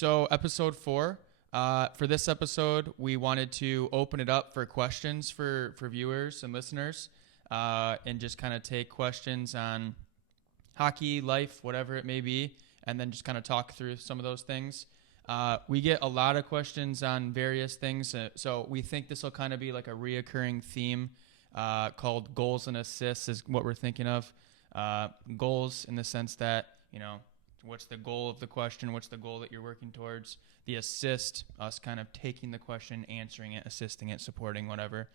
So episode 4. For this episode, we wanted to open it up for questions for viewers and listeners, and just kind of take questions on hockey, life, whatever it may be, and then just kind of talk through some of those things. We get a lot of questions on various things, so we think this will kind of be like a reoccurring theme called goals and assists is what we're thinking of. Goals in the sense that, what's the goal of the question? What's the goal that you're working towards? The assist, us kind of taking the question, answering it, assisting it, supporting, whatever.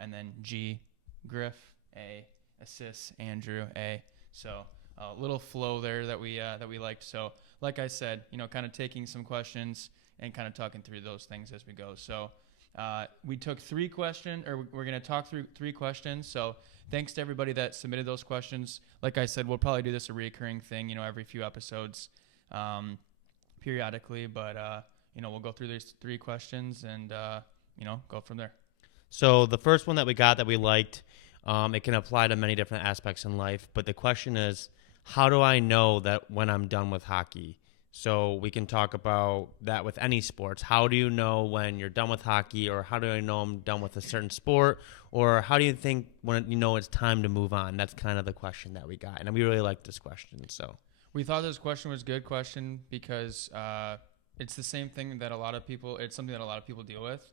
And then G, Griff, A, assists, Andrew, A. So a little flow there that we liked. So like I said, kind of taking some questions and kind of talking through those things as we go. So we took we're going to talk through 3 questions. So thanks to everybody that submitted those questions. Like I said, we'll probably do this a recurring thing, every few episodes, periodically, but we'll go through these 3 questions and go from there. So the first one that we got that we liked, it can apply to many different aspects in life, but the question is, how do I know that when I'm done with hockey? So we can talk about that with any sports. How do you know when you're done with hockey, or how do I know I'm done with a certain sport, or how do you think when it's time to move on? That's kind of the question that we got, and we really liked this question. So we thought this question was a good question because it's the same thing that it's something that a lot of people deal with.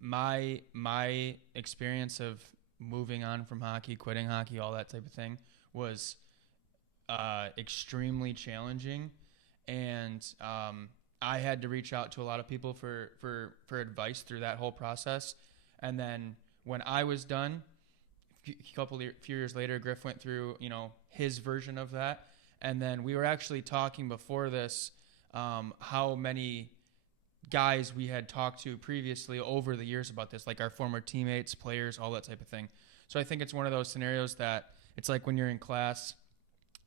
My experience of moving on from hockey, quitting hockey, all that type of thing was extremely challenging. And I had to reach out to a lot of people for advice through that whole process. And then when I was done, few years later, Griff went through, his version of that. And then we were actually talking before this how many guys we had talked to previously over the years about this, like our former teammates, players, all that type of thing. So I think it's one of those scenarios that it's like when you're in class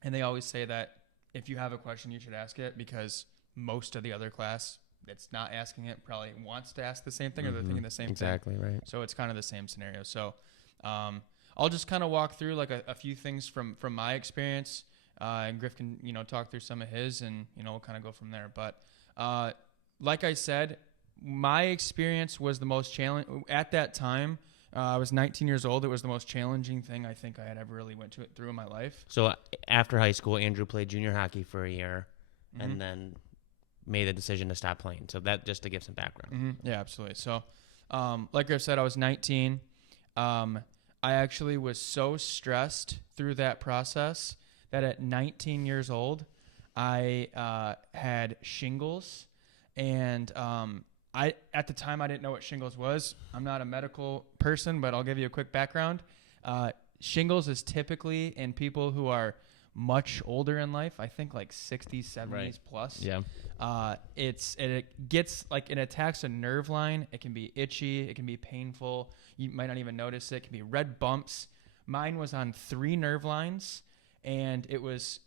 and they always say that if you have a question, you should ask it, because most of the other class that's not asking it probably wants to ask the same thing, or they're thinking the same thing. Exactly, right. So it's kind of the same scenario. So I'll just kind of walk through like a few things from my experience, and Griff can, talk through some of his, and, we'll kind of go from there. But like I said, my experience was the most challenging at that time. I was 19 years old. It was the most challenging thing I think I had ever really went through in my life. So after high school, Andrew played junior hockey for a year, and then made the decision to stop playing. So that, just to give some background. Yeah, absolutely. So like Griff said, I was 19. I actually was so stressed through that process that at 19 years old, I had shingles. And at the time, I didn't know what shingles was. I'm not a medical person, but I'll give you a quick background. Shingles is typically in people who are much older in life. I think like 60s, 70s right. plus. Yeah. It attacks a nerve line. It can be itchy. It can be painful. You might not even notice it. It can be red bumps. Mine was on 3 nerve lines, and it was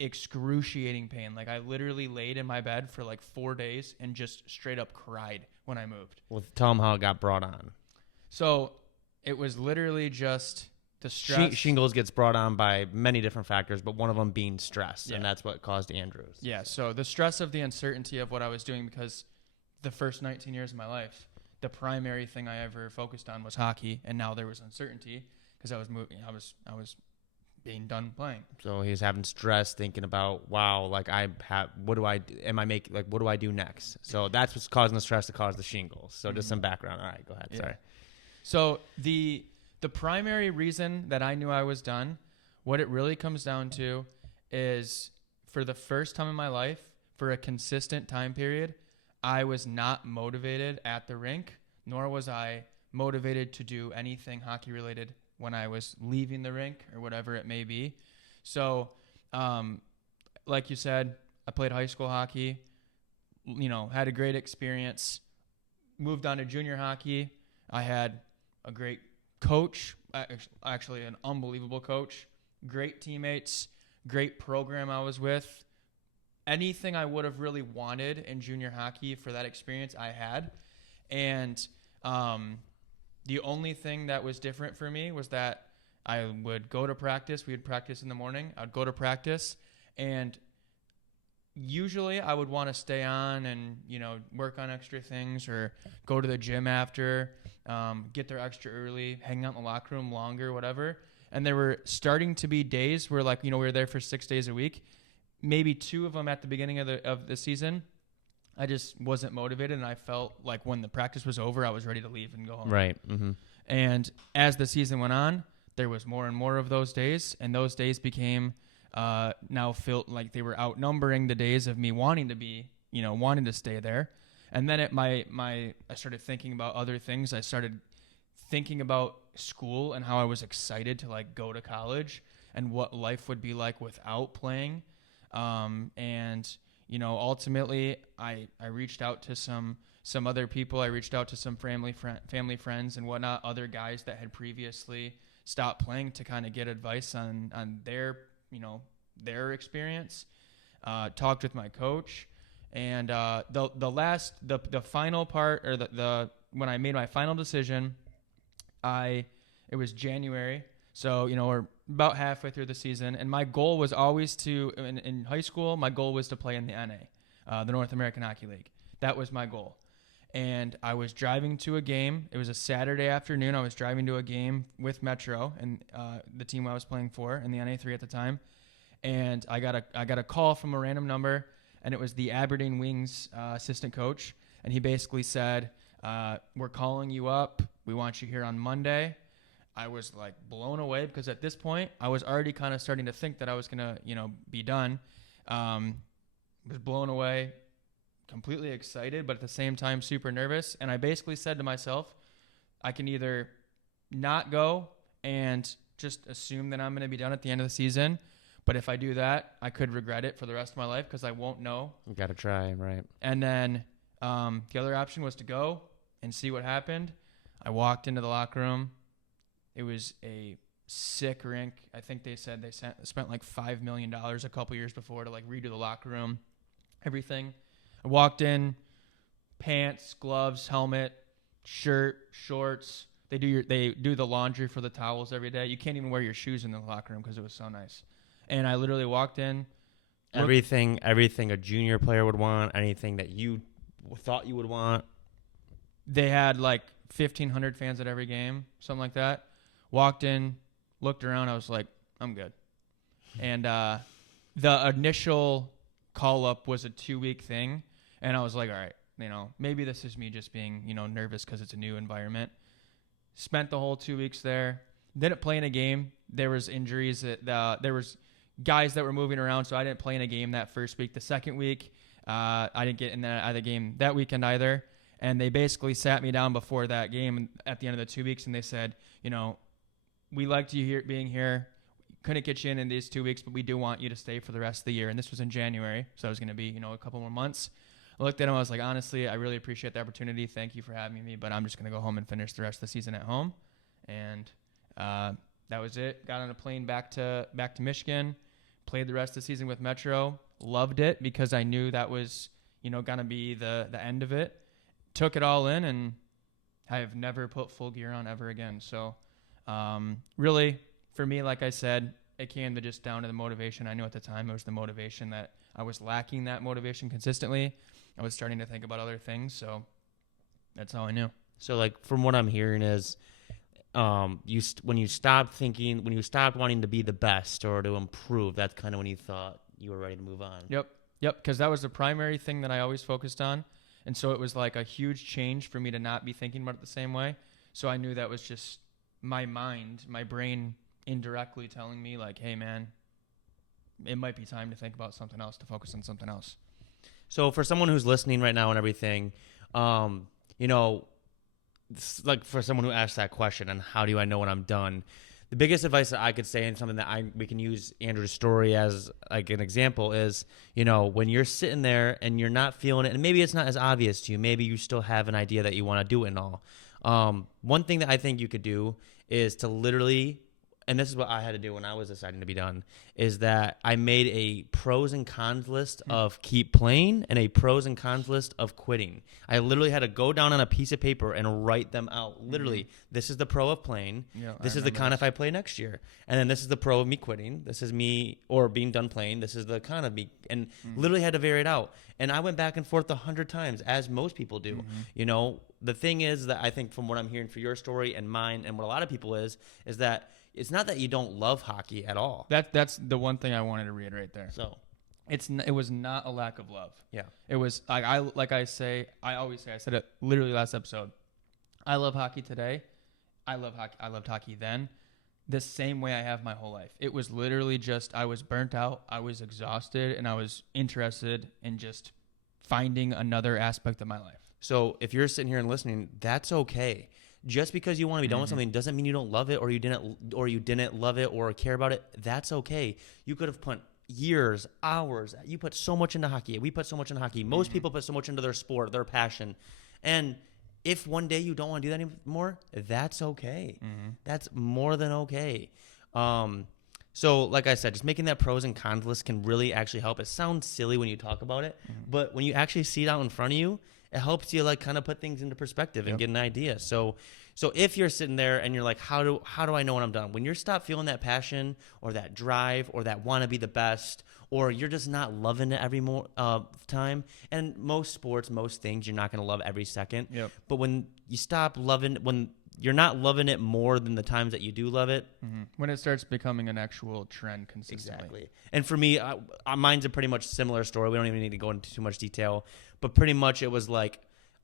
excruciating pain. Like, I literally laid in my bed for like 4 days and just straight up cried when I moved. Well, tell them how it got brought on. So it was literally just the stress. Shingles gets brought on by many different factors, but one of them being stress, and that's what caused Andrew's. Yeah, so the stress of the uncertainty of what I was doing, because the first 19 years of my life, the primary thing I ever focused on was hockey, and now there was uncertainty because I was moving. I was being done playing. So he's having stress thinking about, wow, like what do I do next? So that's what's causing the stress to cause the shingles. So just some background. All right, go ahead. Yeah. Sorry. So the primary reason that I knew I was done, what it really comes down to is, for the first time in my life, for a consistent time period, I was not motivated at the rink, nor was I motivated to do anything hockey related when I was leaving the rink or whatever it may be. So, like you said, I played high school hockey, had a great experience, moved on to junior hockey. I had a great coach, actually an unbelievable coach, great teammates, great program I was with. Anything I would have really wanted in junior hockey for that experience, I had. And the only thing that was different for me was that I would go to practice. We would practice in the morning. I'd go to practice, and usually I would want to stay on and, work on extra things or go to the gym after, get there extra early, hang out in the locker room longer, whatever. And there were starting to be days where, like, we were there for 6 days a week, maybe 2 of them at the beginning of the season. I just wasn't motivated, and I felt like when the practice was over, I was ready to leave and go home. Right. Mm-hmm. And as the season went on, there was more and more of those days, and those days became now felt like they were outnumbering the days of me wanting to be, wanting to stay there. And then I started thinking about other things. I started thinking about school and how I was excited to like go to college and what life would be like without playing. And ultimately I reached out to some other people. I reached out to some family friends and whatnot, other guys that had previously stopped playing to kind of get advice on their, their experience. Talked with my coach, and the final part, or the when I made my final decision, it was January. So, we're about halfway through the season, and my goal was always in high school, my goal was to play in the NA, the North American Hockey League. That was my goal. And I was driving to a game. It was a Saturday afternoon. I was driving to a game with Metro and the team I was playing for in the NA3 at the time. And I got a call from a random number, and it was the Aberdeen Wings assistant coach. And he basically said, we're calling you up. We want you here on Monday. I was like blown away because at this point I was already kind of starting to think that I was going to, be done. Was blown away, completely excited, but at the same time super nervous. And I basically said to myself, I can either not go and just assume that I'm going to be done at the end of the season. But if I do that, I could regret it for the rest of my life because I won't know. You got to try, right? And then the other option was to go and see what happened. I walked into the locker room. It was a sick rink. I think they said they spent like $5 million a couple years before to like redo the locker room, everything. I walked in, pants, gloves, helmet, shirt, shorts. They do the laundry for the towels every day. You can't even wear your shoes in the locker room because it was so nice. And I literally walked in. Everything a junior player would want, anything that you thought you would want. They had like 1,500 fans at every game, something like that. Walked in, looked around. I was like, I'm good. And the initial call-up was a 2-week thing. And I was like, all right, maybe this is me just being, nervous because it's a new environment. Spent the whole 2 weeks there. Didn't play in a game. There was injuries. There was guys that were moving around, so I didn't play in a game that first week. The second week, I didn't get in the game that weekend either. And they basically sat me down before that game at the end of the 2 weeks, and they said, we liked you being here. Couldn't get you in these 2 weeks, but we do want you to stay for the rest of the year. And this was in January, so it was going to be, a couple more months. I looked at him. I was like, honestly, I really appreciate the opportunity. Thank you for having me, but I'm just going to go home and finish the rest of the season at home. And that was it. Got on a plane back to Michigan. Played the rest of the season with Metro. Loved it because I knew that was, going to be the end of it. Took it all in, and I have never put full gear on ever again. So really, for me, like I said, it came to just down to the motivation. I knew at the time it was the motivation that I was lacking that motivation consistently. I was starting to think about other things, so that's how I knew. So, like, from what I'm hearing is when you stopped wanting to be the best or to improve, that's kind of when you thought you were ready to move on. Yep, because that was the primary thing that I always focused on. And so it was like a huge change for me to not be thinking about it the same way. So I knew that was just my mind, my brain indirectly telling me like, hey, man, it might be time to think about something else, to focus on something else. So for someone who's listening right now and everything, like for someone who asked that question, and how do I know when I'm done? The biggest advice that I could say, and something that we can use Andrew's story as like an example, is, when you're sitting there and you're not feeling it, and maybe it's not as obvious to you, maybe you still have an idea that you want to do it and all. One thing that I think you could do is to literally, and this is what I had to do when I was deciding to be done, is that I made a pros and cons list of keep playing and a pros and cons list of quitting. I literally had to go down on a piece of paper and write them out. Literally, this is the pro of playing. Yeah, this is the con if I play next year. And then this is the pro of me quitting. This is me or being done playing. This is the con of me. And literally had to vary it out. And I went back and forth 100 times, as most people do. You know, the thing is that I think from what I'm hearing for your story and mine and what a lot of people is that it's not that you don't love hockey at all. That's the one thing I wanted to reiterate there. So it was not a lack of love. yeah, It was I always say, I said it literally last episode. I love hockey today. I loved hockey then. The same way I have my whole life. It was literally just I was burnt out, I was exhausted, and I was interested in just finding another aspect of my life. so if you're sitting here and listening, that's okay. Just because you want to be done with something doesn't mean you don't love it or you didn't love it or care about it. That's okay. You could have put years, hours. You put so much into hockey. We put so much into hockey. Most people put so much into their sport, their passion. And if one day you don't want to do that anymore, that's okay. That's more than okay. So like I said, just making that pros and cons list can really actually help. It sounds silly when you talk about it, but when you actually see it out in front of you, it helps you like kind of put things into perspective and get an idea. So if you're sitting there and you're like, how do I know when I'm done? When you stop feeling that passion or that drive or that want to be the best, or you're just not loving it every time. And most sports, most things, you're not going to love every second. Yep. But when you stop loving, when you're not loving it more than the times that you do love it. When it starts becoming an actual trend consistently. Exactly. And for me, mine's a pretty much similar story. We don't even need to go into too much detail. But pretty much it was like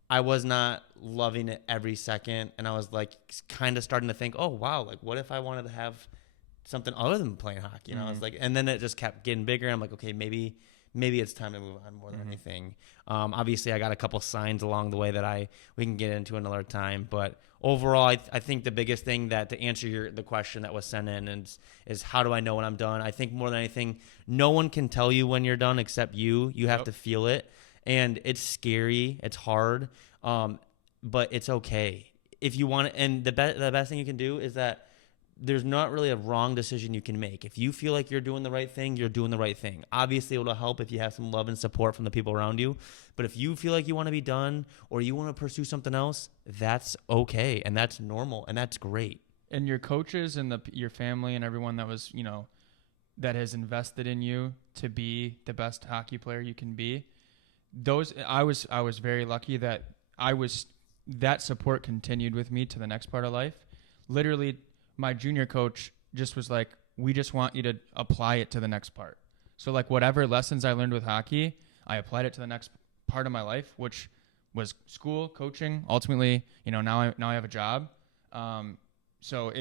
I was not loving it every second. And I was like kind of starting to think, oh, wow, like what if I wanted to have something other than playing hockey? And I was like, and then it just kept getting bigger. I'm like, okay, maybe it's time to move on more than anything. Obviously, I got a couple signs along the way that we can get into another time. But overall, I think the biggest thing that to answer the question that was sent in is how do I know when I'm done? I think more than anything, no one can tell you when you're done except you. You have to feel it. And it's scary. It's hard. But it's okay. If you want it, and the best thing you can do is that there's not really a wrong decision you can make. If you feel like you're doing the right thing, you're doing the right thing. Obviously, it'll help if you have some love and support from the people around you. But if you feel like you want to be done or you want to pursue something else, that's okay. And that's normal. And that's great. And your coaches and your family and everyone that was, that has invested in you to be the best hockey player you can be. I was very lucky that that support continued with me to the next part of life. Literally, my junior coach just was like, we just want you to apply it to the next part. So like whatever lessons I learned with hockey, I applied it to the next part of my life, which was school, coaching. Ultimately, now I have a job. So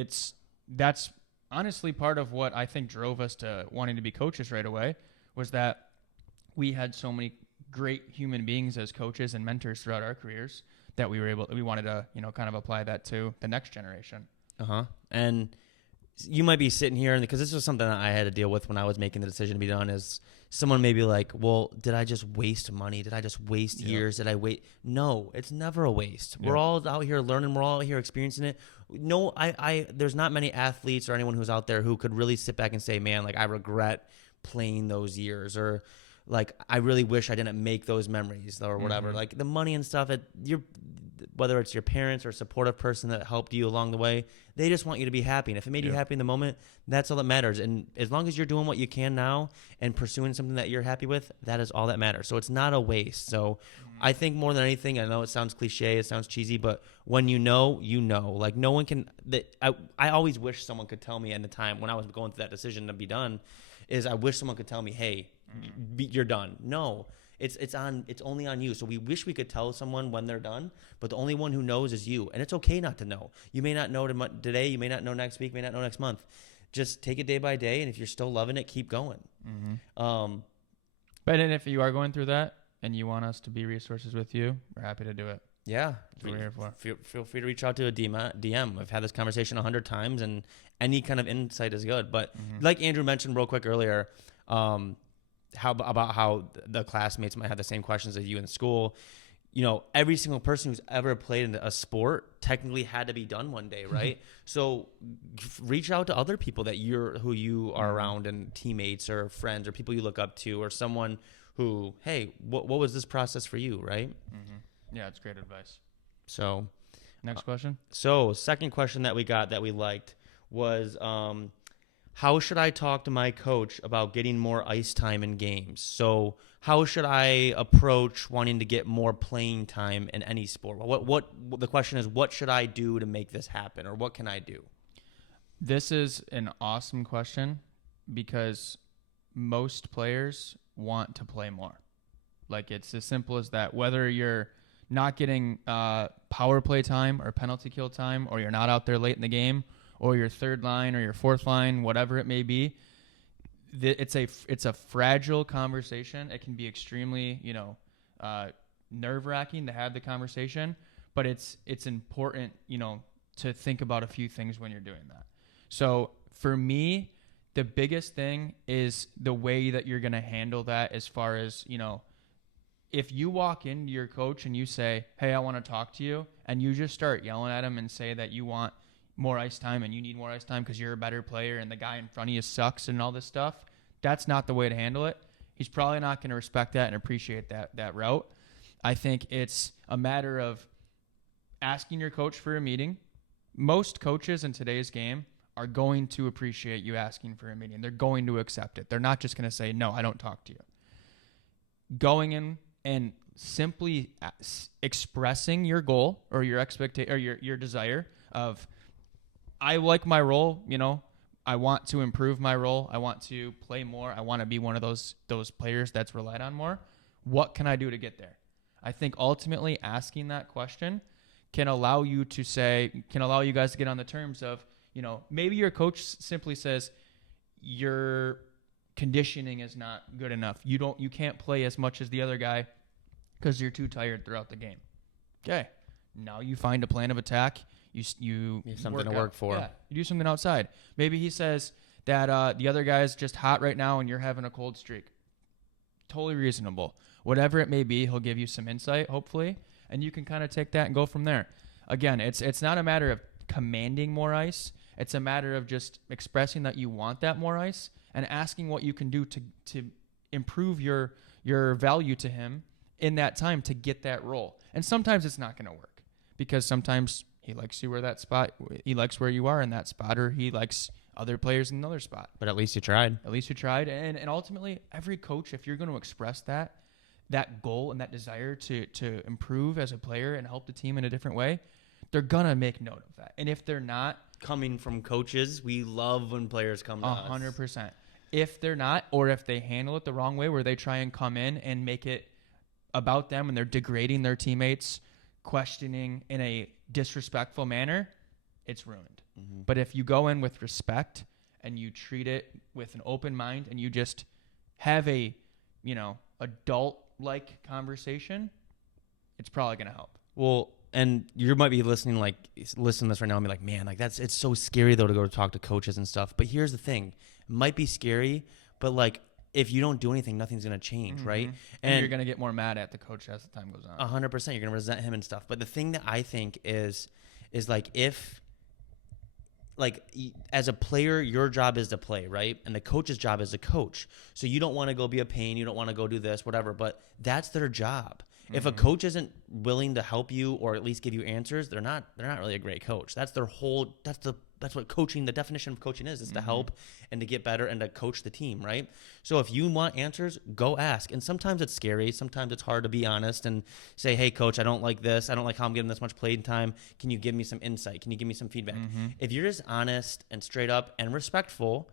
that's honestly part of what I think drove us to wanting to be coaches right away, was that we had so many great human beings as coaches and mentors throughout our careers that we wanted to, kind of apply that to the next generation. And you might be sitting here, and because this was something that I had to deal with when I was making the decision to be done, is someone may be like, well, did I just waste money? Did I just waste years? Did I wait? No, it's never a waste. We're all out here learning. We're all out here experiencing it. No, there's not many athletes or anyone who's out there who could really sit back and say, man, like I regret playing those years, or like I really wish I didn't make those memories or whatever. Like the money and stuff, whether it's your parents or a supportive person that helped you along the way, they just want you to be happy. And if it made you happy in the moment, that's all that matters. And as long as you're doing what you can now and pursuing something that you're happy with, that is all that matters. So it's not a waste. So I think more than anything, I know it sounds cliche, it sounds cheesy, but when you know, like no one can, I always wish someone could tell me at the time when I was going through that decision to be done, is I wish someone could tell me, hey, you're done. No. It's only on you. So we wish we could tell someone when they're done, but the only one who knows is you. And it's okay not to know. You may not know today. You may not know next week. May not know next month. Just take it day by day. And if you're still loving it, keep going. But if you are going through that and you want us to be resources with you, we're happy to do it. Yeah. That's what we're here for. Feel free to reach out to a DM. I've had this conversation 100 times, and any kind of insight is good. But like Andrew mentioned real quick earlier, how the classmates might have the same questions as you in school. every single person who's ever played in a sport technically had to be done one day, right? So reach out to other people who you are around, and teammates or friends or people you look up to, or someone who, hey, what was this process for you, right? Yeah, it's great advice. So next question. So second question that we got that we liked was, how should I talk to my coach about getting more ice time in games? So how should I approach wanting to get more playing time in any sport? What the question is, what should I do to make this happen, or what can I do? This is an awesome question because most players want to play more. Like, it's as simple as that. Whether you're not getting power play time or penalty kill time, or you're not out there late in the game, or your third line or your fourth line, whatever it may be, it's a fragile conversation. It can be extremely, nerve-wracking to have the conversation, but it's important, to think about a few things when you're doing that. So for me, the biggest thing is the way that you're going to handle that, as far as, if you walk into your coach and you say, hey, I want to talk to you, and you just start yelling at him and say that you want more ice time and you need more ice time because you're a better player and the guy in front of you sucks and all this stuff, that's not the way to handle it. He's probably not going to respect that and appreciate that route. I think it's a matter of asking your coach for a meeting. Most coaches in today's game are going to appreciate you asking for a meeting. They're going to accept it. They're not just going to say, no, I don't talk to you. Going in and simply expressing your goal or your expectation or your desire of, I like my role, I want to improve my role. I want to play more. I want to be one of those players that's relied on more. What can I do to get there? I think ultimately asking that question can allow you guys to get on the terms of, maybe your coach simply says your conditioning is not good enough. You can't play as much as the other guy because you're too tired throughout the game. Okay. Now you find a plan of attack. You have something to work for. Yeah, you do something outside. Maybe he says that the other guy's just hot right now and you're having a cold streak. Totally reasonable. Whatever it may be, he'll give you some insight, hopefully, and you can kind of take that and go from there. Again, it's not a matter of commanding more ice. It's a matter of just expressing that you want that more ice and asking what you can do to improve your value to him in that time to get that role. And sometimes it's not going to work because sometimes he likes you where that spot. He likes where you are in that spot, or he likes other players in another spot. But at least you tried. And ultimately, every coach, if you're going to express that goal and that desire to improve as a player and help the team in a different way, they're going to make note of that. And if they're not, coming from coaches, we love when players come to us. 100%. If they're not, or if they handle it the wrong way, where they try and come in and make it about them and they're degrading their teammates, questioning in a disrespectful manner, it's ruined. Mm-hmm. But if you go in with respect and you treat it with an open mind and you just have a, adult-like conversation, it's probably going to help. Well, and you might be listen to this right now and be like, man, it's so scary though to go talk to coaches and stuff. But here's the thing. It might be scary, but if you don't do anything, nothing's going to change, mm-hmm. right? And you're going to get more mad at the coach as the time goes on. 100%. You're going to resent him and stuff. But the thing that I think is if as a player, your job is to play, right? And the coach's job is to coach. So you don't want to go be a pain. You don't want to go do this, whatever. But that's their job. Mm-hmm. If a coach isn't willing to help you or at least give you answers, they're not really a great coach. That's what coaching, the definition of coaching is mm-hmm. to help and to get better and to coach the team, right? So if you want answers, go ask. And sometimes it's scary. Sometimes it's hard to be honest and say, hey, coach, I don't like this. I don't like how I'm getting this much playing time. Can you give me some insight? Can you give me some feedback? Mm-hmm. If you're just honest and straight up and respectful,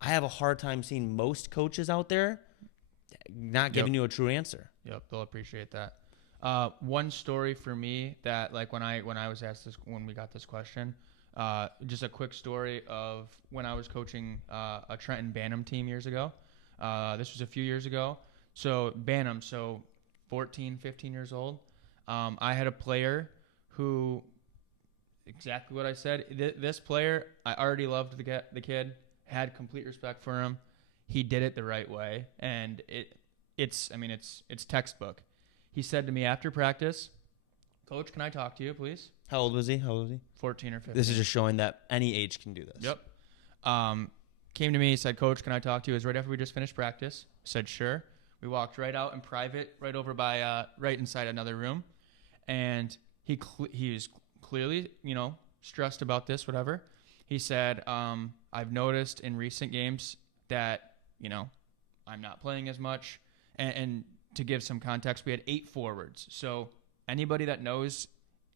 I have a hard time seeing most coaches out there not giving you a true answer. Yep, they'll appreciate that. One story for me that when I was asked this, when we got this question, just a quick story of when I was coaching a Trenton Bantam team years ago. This was a few years ago. So Bantam, 14, 15 years old. I had a player who, exactly what I said. This player, I already loved the kid, had complete respect for him. He did it the right way, and it's textbook. he said to me after practice, "Coach, can I talk to you, please?" How old was he? 14 or 15. This is just showing that any age can do this. Yep. Came to me, said, "Coach, can I talk to you?" It was right after we just finished practice. Said, "Sure." We walked right out in private, right over by, right inside another room. And he was clearly, stressed about this, whatever. He said, "I've noticed in recent games that, I'm not playing as much." And to give some context, we had 8 forwards. So anybody that knows,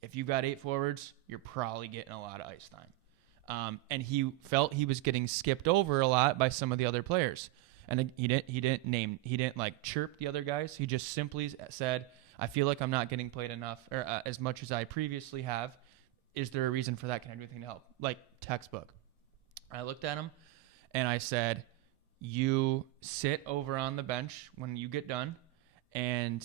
if you've got 8 forwards, you're probably getting a lot of ice time. And he felt he was getting skipped over a lot by some of the other players. And he didn't like chirp the other guys. He just simply said, "I feel like I'm not getting played enough or as much as I previously have. Is there a reason for that? Can I do anything to help?" Like textbook. I looked at him and I said, "You sit over on the bench when you get done, and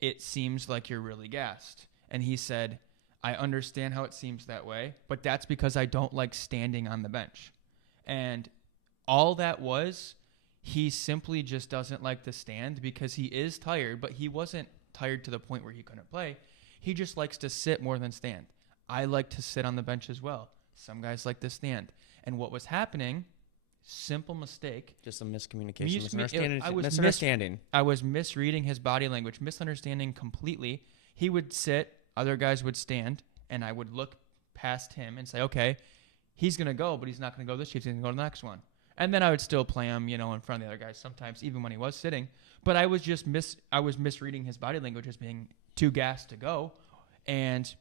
it seems like you're really gassed." And he said, "I understand how it seems that way, but that's because I don't like standing on the bench." And all that was, he simply just doesn't like to stand because he is tired, but he wasn't tired to the point where he couldn't play. He just likes to sit more than stand. I like to sit on the bench as well. Some guys like to stand. And what was happening, simple mistake. Just a miscommunication, misunderstanding. I was misreading his body language, misunderstanding completely. He would sit, other guys would stand, and I would look past him and say, "Okay, he's going to go, but he's not going to go this shift. He's going to go to the next one." And then I would still play him, in front of the other guys sometimes, even when he was sitting. But I was just misreading his body language as being too gassed to go, and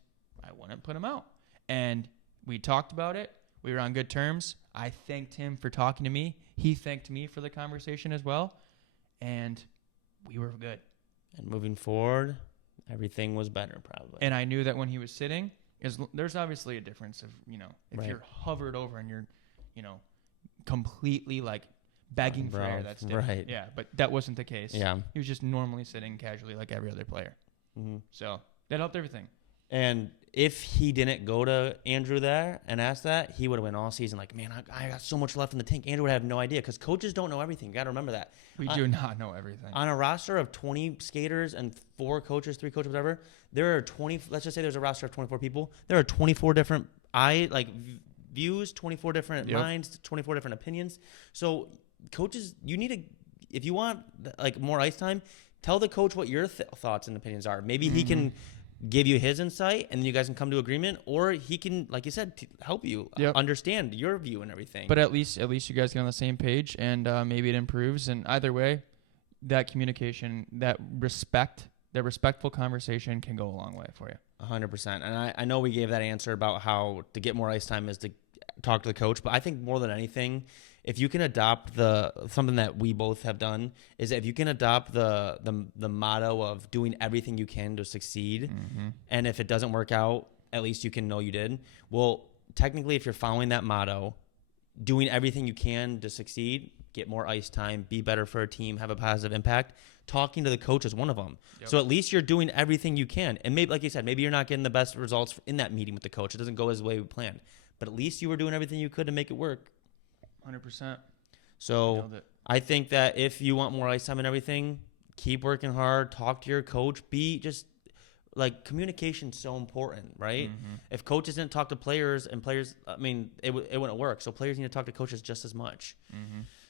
I wouldn't put him out. And we talked about it. We were on good terms. I thanked him for talking to me. He thanked me for the conversation as well, and we were good. And moving forward, everything was better probably. And I knew that when he was sitting, there's obviously a difference of, if Right. you're hovered over and you're, completely like begging for air, that's different. Right. Yeah, but that wasn't the case. Yeah. He was just normally sitting casually like every other player. Mm-hmm. So that helped everything. And if he didn't go to Andrew there and ask that, he would have went all season like, "Man, I got so much left in the tank." Andrew would have no idea because coaches don't know everything. You got to remember that. We do not know everything. On a roster of 20 skaters and 4 coaches, 3 coaches, whatever, there are 20. Let's just say there's a roster of 24 people. There are 24 different views, 24 different minds, 24 different opinions. So coaches, you need to, if you want more ice time, tell the coach what your thoughts and opinions are. Maybe he can give you his insight, and then you guys can come to agreement, or he can, like you said, help you understand your view and everything. But at least you guys get on the same page, and maybe it improves. And either way, that communication, that respectful conversation can go a long way for you. 100%. And I know we gave that answer about how to get more ice time is to talk to the coach, but I think more than anything, if you can adopt something that we both have done, is if you can adopt the motto of doing everything you can to succeed, and if it doesn't work out, at least you can know you did. Well, technically, if you're following that motto, doing everything you can to succeed, get more ice time, be better for a team, have a positive impact, talking to the coach is one of them. Yep. So at least you're doing everything you can. And maybe, like you said, maybe you're not getting the best results in that meeting with the coach. It doesn't go as the way we planned. But at least you were doing everything you could to make it work. 100%. So I think that if you want more ice time and everything, keep working hard, talk to your coach, communication's so important, right? If coaches didn't talk to players and players, it wouldn't work. So players need to talk to coaches just as much.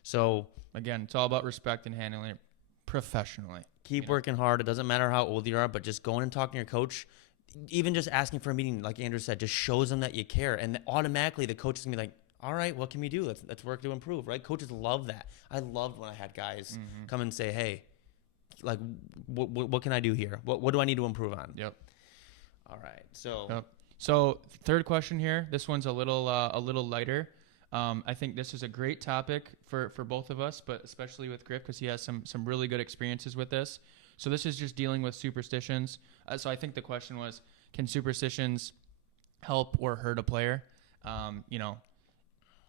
So again, it's all about respect and handling it professionally. Keep working hard. It doesn't matter how old you are, but just going and talking to your coach, even just asking for a meeting, like Andrew said, just shows them that you care. And automatically the coach is going to be like, all right, what can we do? Let's work to improve, right? Coaches love that. I loved when I had guys come and say, "Hey, what can I do here? What do I need to improve on?" Yep. All right. So third question here. This one's a little lighter. I think this is a great topic for both of us, but especially with Griff because he has some really good experiences with this. So this is just dealing with superstitions. So I think the question was, can superstitions help or hurt a player?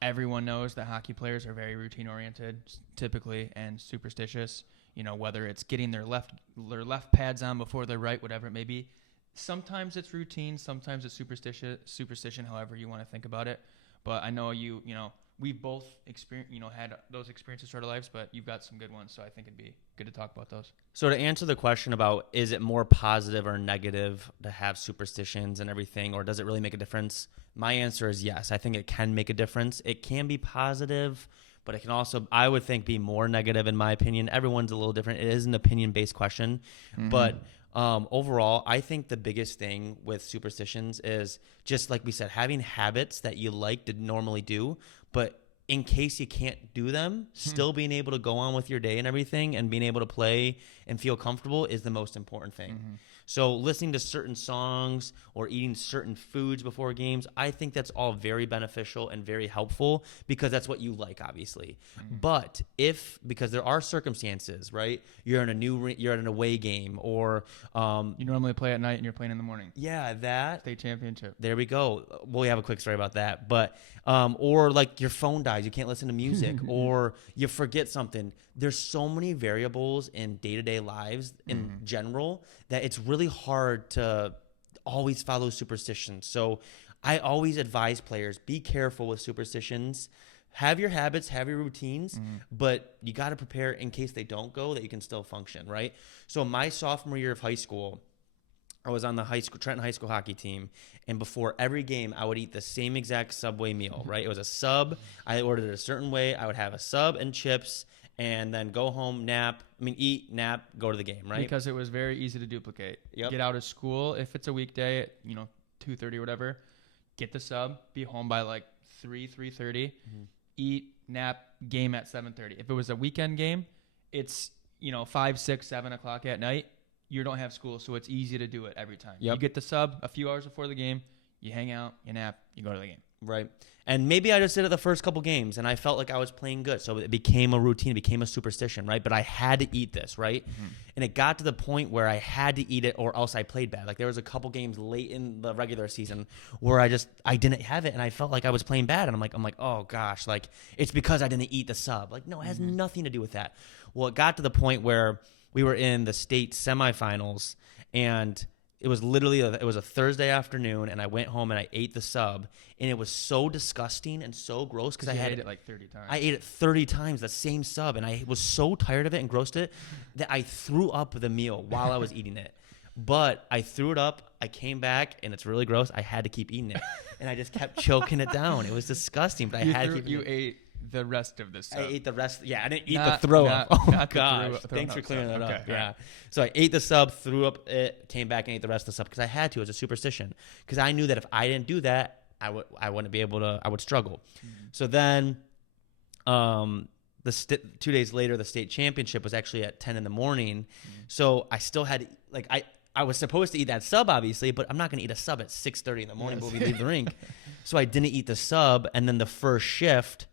Everyone knows that hockey players are very routine-oriented, typically, and superstitious. Whether it's getting their left pads on before their right, whatever it may be. Sometimes it's routine, sometimes it's superstition, however you want to think about it. But I know we've both had those experiences throughout our lives, but you've got some good ones, so I think it'd be good to talk about those. So to answer the question about is it more positive or negative to have superstitions and everything, or does it really make a difference? My answer is yes. I think it can make a difference. It can be positive, but it can also, I would think, be more negative in my opinion. Everyone's a little different. It is an opinion-based question, but overall, I think the biggest thing with superstitions is just like we said, having habits that you like to normally do, but in case you can't do them, still being able to go on with your day and everything and being able to play and feel comfortable is the most important thing. So listening to certain songs or eating certain foods before games, I think that's all very beneficial and very helpful because that's what you like, obviously. But because there are circumstances, right? You're in you're at an away game or you normally play at night and you're playing in the morning. Yeah, that state championship. There we go. We have a quick story about that. But or like your phone dies, you can't listen to music, or you forget something. There's so many variables in day-to-day lives in general that it's really hard to always follow superstitions. So I always advise players, be careful with superstitions. Have your habits, have your routines, but you got to prepare in case they don't go, that you can still function, right? So my sophomore year of high school, I was on the Trenton High School hockey team, and before every game, I would eat the same exact Subway meal, right? It was a sub. I ordered it a certain way. I would have a sub and chips, and then go home, eat, nap, go to the game, right? Because it was very easy to duplicate. Yep. Get out of school, if it's a weekday at, 2:30 or whatever, get the sub, be home by like 3:30, eat, nap, game at 7:30. If it was a weekend game, it's, 5, 6, 7 o'clock at night. You don't have school, so it's easy to do it every time. Yep. You get the sub a few hours before the game, you hang out, you nap, you go to the game. Right. And maybe I just did it the first couple games, and I felt like I was playing good. So it became a routine, it became a superstition, right? But I had to eat this, right? And it got to the point where I had to eat it or else I played bad. Like there was a couple games late in the regular season where I didn't have it, and I felt like I was playing bad. And I'm like, oh gosh, like it's because I didn't eat the sub. Like, no, it has nothing to do with that. Well, it got to the point where we were in the state semifinals, and it was literally it was a Thursday afternoon, and I went home and I ate the sub, and it was so disgusting and so gross because I had ate it like 30 times. I ate it 30 times, the same sub, and I was so tired of it and grossed it that I threw up the meal while I was eating it. But I threw it up, I came back, and it's really gross. I had to keep eating it, and I just kept choking it down. It was disgusting, but I had to keep eating it. You ate the rest of the sub. I ate the rest. Yeah, I didn't eat the throw up. Oh, gosh. Thanks for clearing that up. Okay, yeah. Right. So I ate the sub, threw up it, came back and ate the rest of the sub because I had to. It was a superstition. Because I knew that if I didn't do that, I wouldn't be able to, I would struggle. So then 2 days later, the state championship was actually at 10 in the morning. So I still had, I was supposed to eat that sub, obviously, but I'm not going to eat a sub at 6:30 in the morning before we leave the rink. So I didn't eat the sub, and then the first shift,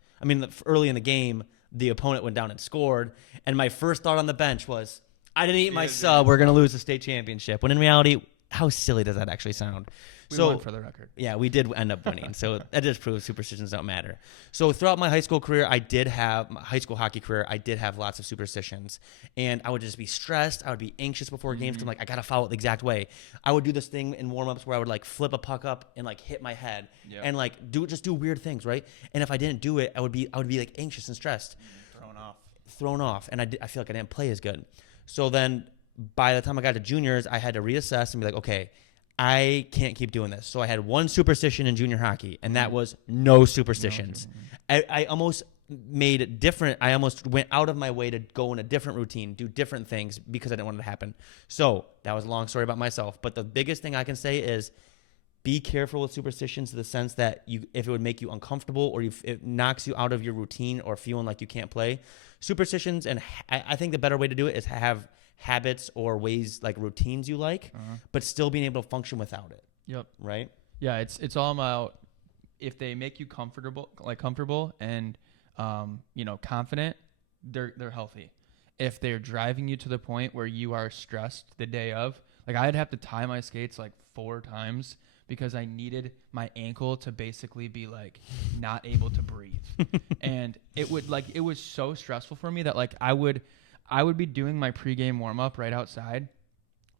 early in the game, the opponent went down and scored, and my first thought on the bench was, I didn't eat my sub, we're going to lose the state championship. When in reality, how silly does that actually sound? We won for the record. Yeah, we did end up winning. So that just proves superstitions don't matter. So throughout my high school career, my high school hockey career, I did have lots of superstitions. And I would just be stressed. I would be anxious before games. I'm like, I got to follow it the exact way. I would do this thing in warm-ups where I would flip a puck up and hit my head and do weird things, right? And if I didn't do it, I would be anxious and stressed. Thrown off. And I feel like I didn't play as good. So then by the time I got to juniors, I had to reassess and be like, okay, I can't keep doing this. So I had one superstition in junior hockey, and that was no superstitions. I almost made it different. I almost went out of my way to go in a different routine, do different things because I didn't want it to happen. So that was a long story about myself. But the biggest thing I can say is be careful with superstitions in the sense that if it would make you uncomfortable or if it knocks you out of your routine or feeling like you can't play. Superstitions, and I think the better way to do it is have habits or ways routines you but still being able to function without it. Yep. Right? Yeah, it's all about if they make you comfortable and confident, they're healthy. If they're driving you to the point where you are stressed the day of, I'd have to tie my skates 4 times because I needed my ankle to basically be not able to breathe. And it was so stressful for me that I would be doing my pregame warm up right outside,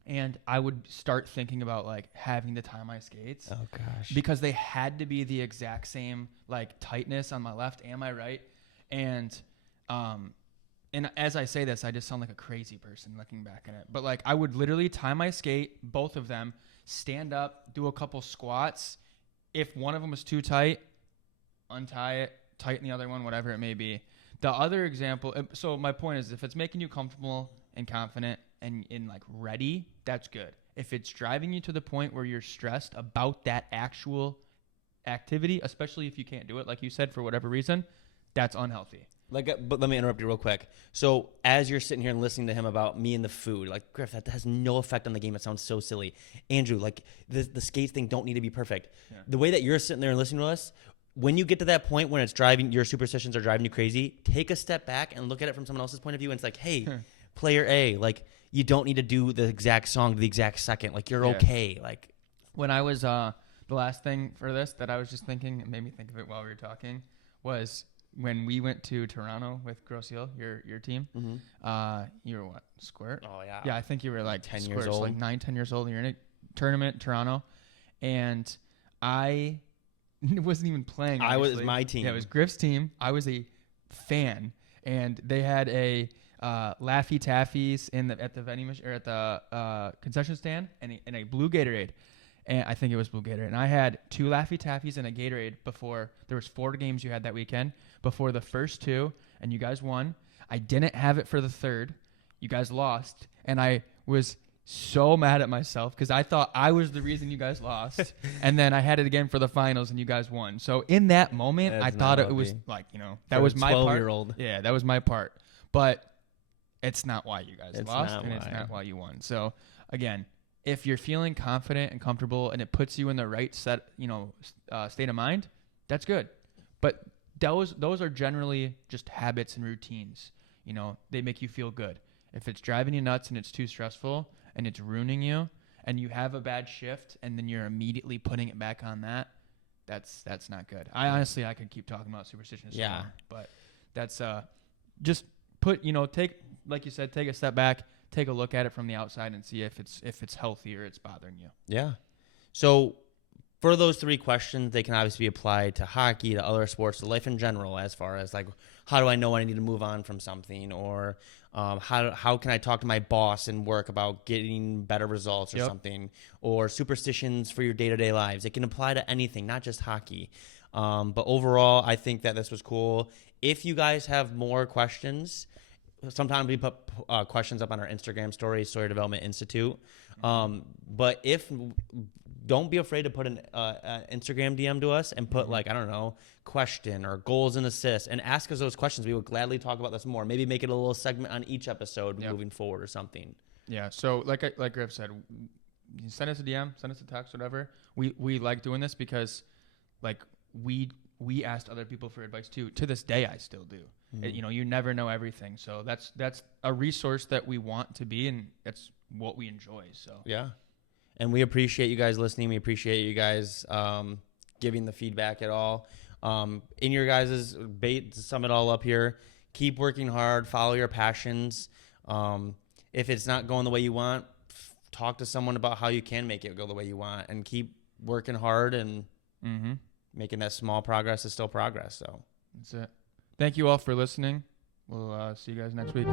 and I would start thinking about like having to tie my skates. Oh gosh. Because they had to be the exact same like tightness on my left and my right. And as I say this, I just sound like a crazy person looking back at it. But like I would literally tie my skate, both of them, stand up, do a couple squats. If one of them was too tight, untie it, tighten the other one, whatever it may be. The other example, so my point is, if it's making you comfortable and confident and like ready, that's good. If it's driving you to the point where you're stressed about that actual activity, especially if you can't do it, like you said, for whatever reason, that's unhealthy. But let me interrupt you real quick. So as you're sitting here and listening to him about me and the food, like, Griff, that has no effect on the game. It sounds so silly. Andrew, like the skates thing don't need to be perfect. Yeah. The way that you're sitting there and listening to us, when you get to that point when it's driving, your superstitions are driving you crazy, take a step back and look at it from someone else's point of view. And it's like, hey, player A, like, you don't need to do the exact song the exact second. Like, you're okay. Like, when I was the last thing for this that I was just thinking, it made me think of it while we were talking, was when we went to Toronto with Grosse-Ile, your team. Mm-hmm. You were what, Squirt? Oh yeah. Yeah, I think you were like 10 Squirt, years old, like 9-10 years old. You're in a tournament in Toronto, and I wasn't even playing. Obviously. I was my team. Yeah, it was Griff's team. I was a fan, and they had a Laffy Taffies at the vending machine or at the concession stand, and a blue Gatorade. And I think it was blue Gatorade. And I had 2 Laffy Taffies and a Gatorade before. There was 4 games you had that weekend. Before the first 2, and you guys won. I didn't have it for the third. You guys lost. And I was so mad at myself because I thought I was the reason you guys lost. And then I had it again for the finals, and you guys won. So in that moment, I thought it was like, that was my part. 12-year-old. Yeah, that was my part. But it's not why you guys lost, and it's not why you won. So, again, if you're feeling confident and comfortable and it puts you in the right state of mind, that's good. But those are generally just habits and routines. They make you feel good. If it's driving you nuts and it's too stressful and it's ruining you and you have a bad shift and then you're immediately putting it back on that's not good. I could keep talking about superstitions. Yeah. But that's just take, like you said, take a step back, take a look at it from the outside and see if it's healthy or it's bothering you. Yeah. So for those 3 questions, they can obviously be applied to hockey, to other sports, to life in general, as far as like, how do I know when I need to move on from something, or how can I talk to my boss and work about getting better results or something, or superstitions for your day-to-day lives. It can apply to anything, not just hockey. But overall, I think that this was cool. If you guys have more questions, sometimes we put questions up on our Instagram story, Sawyer Development Institute. But don't be afraid to put an Instagram DM to us and put question or goals and assists, and ask us those questions. We would gladly talk about this more. Maybe make it a little segment on each episode moving forward or something. Yeah. So like Griff said, send us a DM, send us a text, whatever. We like doing this because like we asked other people for advice too. To this day, I still do. Mm-hmm. You never know everything. So that's a resource that we want to be, and that's what we enjoy. So yeah. And we appreciate you guys listening. We appreciate you guys giving the feedback at all. In your guys' bait, to sum it all up here, keep working hard, follow your passions. If it's not going the way you want, talk to someone about how you can make it go the way you want, and keep working hard, and making that small progress is still progress. So that's it. Thank you all for listening. We'll see you guys next week.